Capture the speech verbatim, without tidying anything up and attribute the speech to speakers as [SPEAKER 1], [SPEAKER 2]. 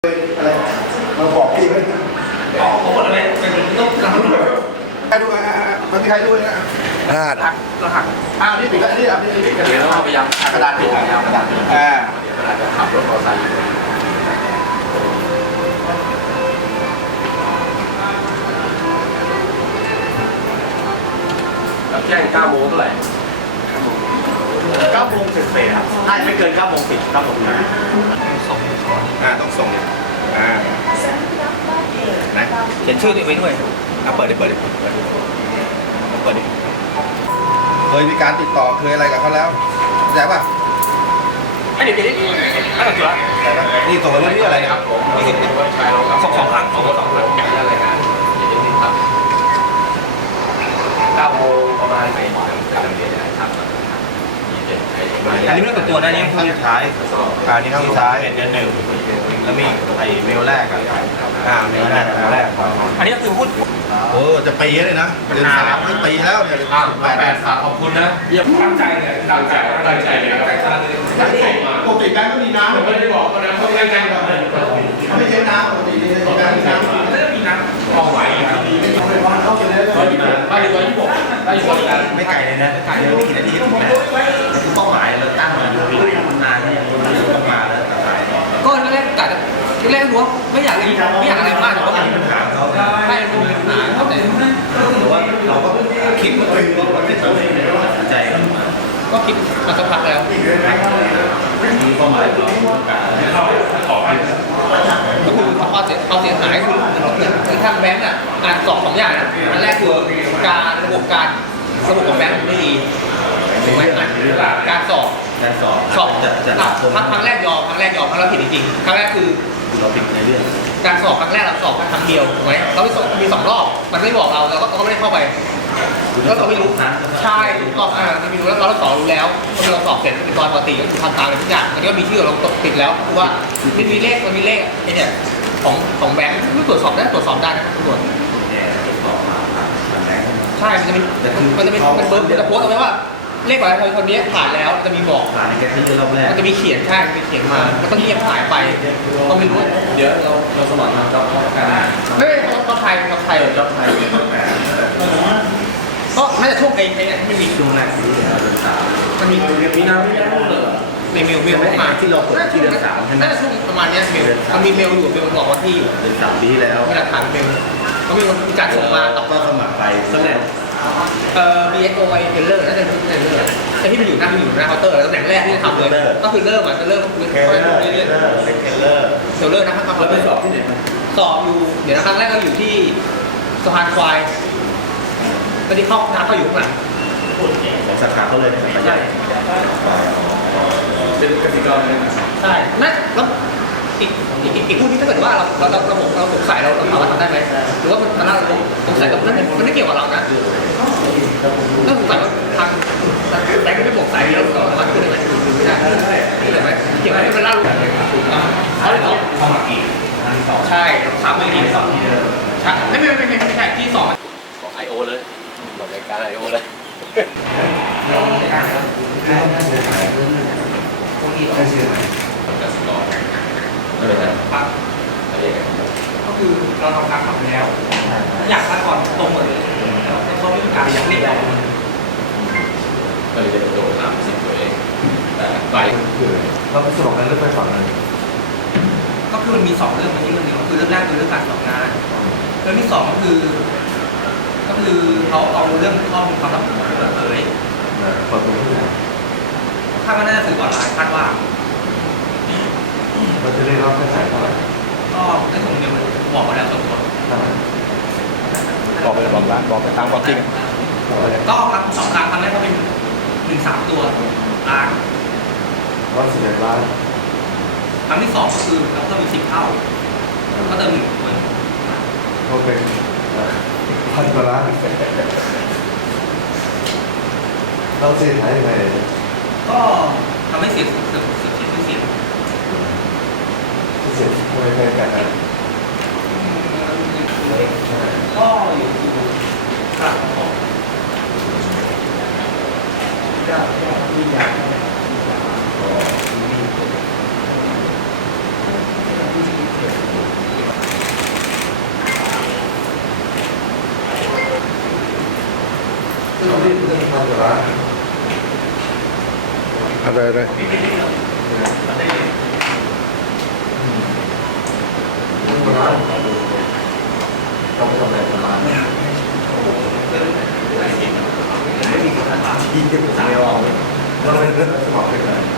[SPEAKER 1] อะไรมาบอกพี่ไหม
[SPEAKER 2] ออกหมดเลยเป็นต้องทำด้วย
[SPEAKER 1] ใครดูอ่ะมันมีใครดูนะ
[SPEAKER 3] อ่า
[SPEAKER 2] หักเราหัก
[SPEAKER 1] อ้าวนี่ปิดแล้วนี่อ่ะนี่ปิด
[SPEAKER 2] เดี๋ยวเราพยายาม
[SPEAKER 1] กระดาษปิดแล้วกระดาษปิดอ่า
[SPEAKER 2] เดี๋ยวเราจะขับรถมอเตอร์ไซค์รับแจ้งเก้าโมงเท่าไหร่
[SPEAKER 1] เก้าโมงเสร็จเสร็จครับถ้าไม่เกินเก้าโมงปิดครับผมนะ
[SPEAKER 2] ส่ง
[SPEAKER 1] อ่าต้องส่งอ่านะ
[SPEAKER 2] เขียนชื่อตัวเองไว้ด้วย
[SPEAKER 1] อ่ะเปิดดิเปิดดิเปิดดิเปิดดิเคยมีการติดต่อเคยอะไรกับเขาแล้วเข้าใจป่ะ
[SPEAKER 2] ไอ้เดี๋ยวเดี๋ยวไอ้หลังจุฬา
[SPEAKER 1] นี่ส่งมาเรื่องที่อะไรนะครับผม
[SPEAKER 2] นี่สิบชายเราสองสองครั้งสองสองครั้งอะไรกันเดี๋ยวนี้ครับเก้าโมงประมาณไหนจะดำเนินการครับอันนี้ไม่ได้ตัวนะนี่
[SPEAKER 1] ครั้งสุดท้ายอ่านี่ครั้งสุดท้ายเดือนหนึ่งแล้วมีไอ้เมลแรกอ่ะอ่าเมลแรกเมลแรก
[SPEAKER 2] อันนี้ก็คือพูด
[SPEAKER 1] โอ้จะปีเลยนะเดือนสามไม่ปีแล้วเนี่ย
[SPEAKER 2] แปดสามขอบคุณนะเยี่ยมตั้งใจเลยตั้งใจตั้งใจเลยตั้งใจเลยตั้งใจมา
[SPEAKER 1] ปกติแบงก์ก็มีน้ำ
[SPEAKER 2] ผมไม่ได้บอกเขานะเขาตั้งใจมา
[SPEAKER 1] เขาไม่ใช่น้ำปกติแบงก์มีน้ำ
[SPEAKER 2] ไม่ได้มีน้ำพอไหวครับ
[SPEAKER 1] เขาเป็นวันเข้าไปเลย
[SPEAKER 2] ร้อยยี่สิบร้อยยี่สิบร้อยยี่สิบร้อยยี่สิบ
[SPEAKER 3] ไม่ไกลเลยนะไม่ไกลเลยไม่กี่นาทีถึงนะเป้าหมายเราตั้งมาอยู่นานเนี่ยต้องมาแล้ว
[SPEAKER 2] ก็แรกๆกัดแรกๆรู้ว่าไม่อยากไม่อยากอะไรมากแต่ว่ามัน
[SPEAKER 3] ปัญหาเขา
[SPEAKER 2] ไม่มันมีปัญหาเขาแต่
[SPEAKER 3] แต่ว่าเราก็คิดว่าเออว่าเป็นตัวเองใจ
[SPEAKER 2] ก็คิดมาสักพักแล้ว
[SPEAKER 3] มีเป้าหมายเราต้องการ
[SPEAKER 2] เข้าขอก็คือเอาเสียเอาเสียหายคือคือทางแบงก์อ่ะอ่านสอบสองอย่างนะอันแรกคือการระบบการระบบของแบงก์ไม่ดีถูกไหมการสอบ
[SPEAKER 3] การสอบ
[SPEAKER 2] สอบจะจะครั้งครั้งแรกยอมครั้งแรกยอมครั้งแรกผิดจริงๆครั้งแรกคือ
[SPEAKER 3] เราผิดในเรื่อง
[SPEAKER 2] การสอบครั้งแรกเราสอบแค่ครั้งเดียวถูกไหมเราไปสอบมีสองรอบมันไม่บอกเราเราก็ไม่ได้เข้าไปแล้วเราไม่รู้ใช่ถูกต้องอ่าไม่รู้แล้วเราสอบรู้แล้วพอเราสอบเสร็จเป็นตอนปกติก็ทำตามเลยทุกอย่างมันก็มีชื่อเราตกติดแล้วคือว่ามันมีเลขมันมีเลขไอ้เนี่ยของของแบงค์ไม่ตรวจสอบได้ตรวจสอบได้นะตรวจใช่มันจะมีมันจะเป็นมันเบิร์ดมันจะโพสต์เอาไว้ว่าเลขของคนนี้ผ่านแล้วจะมีบอก
[SPEAKER 3] ผ่านในแค่ที่รอบแรก
[SPEAKER 2] มันจะมีเขียนใช่มีเขียนมาก็ต้องเงียบหายไปก็ไม่รู้
[SPEAKER 3] เดี๋ยวเราเราสมัครมาจ็อบกัน
[SPEAKER 2] ไม่ไม่จ็อบไทยจ็อบไทย
[SPEAKER 3] จ็อบไทย
[SPEAKER 2] ก็น่าจะช่วงไอ้ไอ้ไม่มี
[SPEAKER 3] ช่วงแรกที่เราเดินสาม
[SPEAKER 2] มันมี
[SPEAKER 3] มีน้ำไม่ได้เลย
[SPEAKER 2] ในเมลเมลมา
[SPEAKER 3] ที่เราเปิดที่เดินสามใช่ไหม
[SPEAKER 2] น่าจะช่วงประมาณนี้เมลมันมีเมลอยู่เมลบอกว่าที่อยู่
[SPEAKER 3] เดินสามปีแล้ว
[SPEAKER 2] มีหลักฐานเมลเขามีมีการส่งมาต่อ
[SPEAKER 3] ก็สมัครไปสำเร็จ
[SPEAKER 2] เอ่อ บี เอส โอ ไอ เทเลอร์น่าจะเป็นเทเลอร์แต่ที่มันอยู่หน้าที่อยู่หน้าเคาน์เตอร์ตำแหน่งแรกที่จะทำเลยก็คือเริ่มอ่ะจะเริ่ม
[SPEAKER 3] เรื่อยๆเรื่อยๆเทเลอร์
[SPEAKER 2] เทเลอร์นะครับ
[SPEAKER 3] เราไปสอบที่ไหนมา
[SPEAKER 2] สอบอยู่เดี๋ยวนะครั้งแรกเราอยู่ที่สะพานควายตอนนี้เข้าน้ำเขาอยู่ข้างหลัง
[SPEAKER 3] ของสาขาเขาเลย
[SPEAKER 2] ใช่
[SPEAKER 3] เป็นกติกาเลย
[SPEAKER 2] ใช่นั่นแล้วอีกอีกอีกคู่นี้ถ้าเกิดว่าเราเราเราระบบเราสงสัยเราเราสามารถทำได้ไหมหรือว่ามันมันเราสงสัยกับนั้นมันไม่เกี่ยวกับเรานะถ้าสงสัยว่าทางแบงค์ไม่บอกสายเราเราสามารถขึ้นได้ไหมไม่ได้ขึ้นได้ไหมเกี่ยวกับมันเล่าเขาเลยต้องสมัครอีกใช่สามหมื่นอีกสองใช่ไม่ไม่ไม่ไม่ไม่ใช่ที่สอง
[SPEAKER 3] บอกไอโอเลยบอกรายการไอโอเลย
[SPEAKER 2] พวกนี้ต้องชื่อไหม
[SPEAKER 3] ไม่เป็นไร
[SPEAKER 2] ครับก็คือเราทำการขับแล้วอยากขั้นตอนตรงหมดเลยแต่เขาไม่มีการอยากเรียกเรา
[SPEAKER 3] ก็เลยจะโดดตามสิ่งตัวเองแต่ไป
[SPEAKER 1] คือเราไปสอบกันเรื่องไปฝั่งนึง
[SPEAKER 2] ก็คือมันมีสองเรื่องมันที่เรื่องนึงก็คือเรื่องแรกคือเรื่องการสอบงานเรื่องที่สองก็คือก็คือเขาเอาเรื่องข้อมูลความลับของเราเปิดเผย
[SPEAKER 1] เปิดเผยที่ไหน
[SPEAKER 2] คาดว่าน่าจะสื่อออนไลน์คาดว่า
[SPEAKER 1] เราจะได้รับค่าใช้เท่าไหร่
[SPEAKER 2] ก็ได้ส่งเดียวบอกมาแล้วส่วนตัว
[SPEAKER 1] บอกไปบอกร้านบอกไปตามความจริง
[SPEAKER 2] ก็ครั้งสองครั้งครั้งแรกก็เป็นหนึ่งสามตัวล้าน
[SPEAKER 1] ร้อยสิบเอ็ดล้าน
[SPEAKER 2] ครั้งที่สองก็คือเราเพิ่มอีกสิบเท่าก็เติมหนึ่งคน
[SPEAKER 1] เขาเป็นพันกว่าล้านเราเสียหายยังไง
[SPEAKER 2] ก็ทำให้เสียเสียเสียเสียเสียเสีย
[SPEAKER 1] เสียไม่ไม่กันนะ
[SPEAKER 2] ก็อยู่ข้างของจะมีอย่าง
[SPEAKER 4] อะไรอะไร
[SPEAKER 3] ต้องทำอะไรประมาณนี้ที่จะเป็นสายออกเราเป็นเรื่องสมองเป็นอะไร